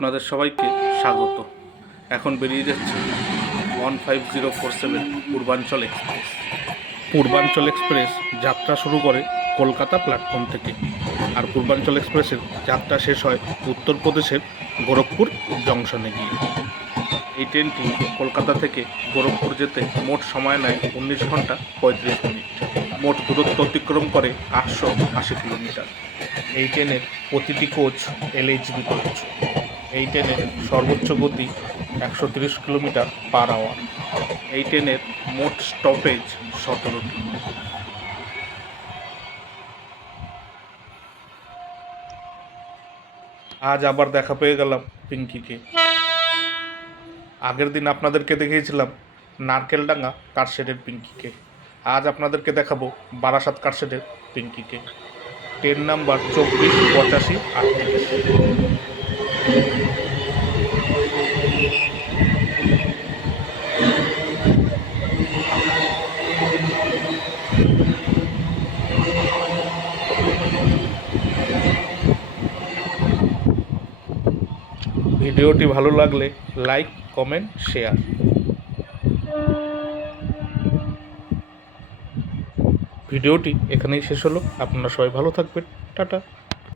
আপনাদের সবাইকে স্বাগত। এখন বেরিয়ে যাচ্ছে one five zero four seven Purvanchal express. Purvanchal express যাত্রা শুরু করে কলকাতা প্ল্যাটফর্ম থেকে। আর পূর্বাঞ্চল এক্সপ্রেসের যাত্রা শেষ হয় উত্তরপ্রদেশের গোরখপুর জংশনে গিয়ে। এই ট্রেনটি কলকাতা থেকে গোরখপুর যেতে মোট সময় নেয় উনিশ ঘণ্টা পঁয়ত্রিশ মিনিট। মোট দূরত্ব অতিক্রম করে আটশো আশি কিলোমিটার। এই ট্রেনের প্রতিটি কোচ এলএইচবি কোচ এই ট্রেনের সর্বোচ্চ গতি একশো তিরিশ কিলোমিটার পার আওয়ার এই ট্রেনের মোট স্টপেজ সতেরোটি আজ আবার দেখা পেয়ে গেলাম পিঙ্কিকে। আগের দিন আপনাদেরকে দেখিয়েছিলাম নারকেলডাঙ্গা কারশেডের পিঙ্কিকে। আজ আপনাদেরকে দেখাবো বারাসাত কারশেডের পিঙ্কিকে। ট্রেন নাম্বার চব্বিশ পঁচাশি আটত্রিশ। ভিডিওটি ভালো লাগলে লাইক, কমেন্ট, শেয়ার। ভিডিওটি এখানেই শেষ হলো। আপনারা সবাই ভালো থাকবেন। টাটা।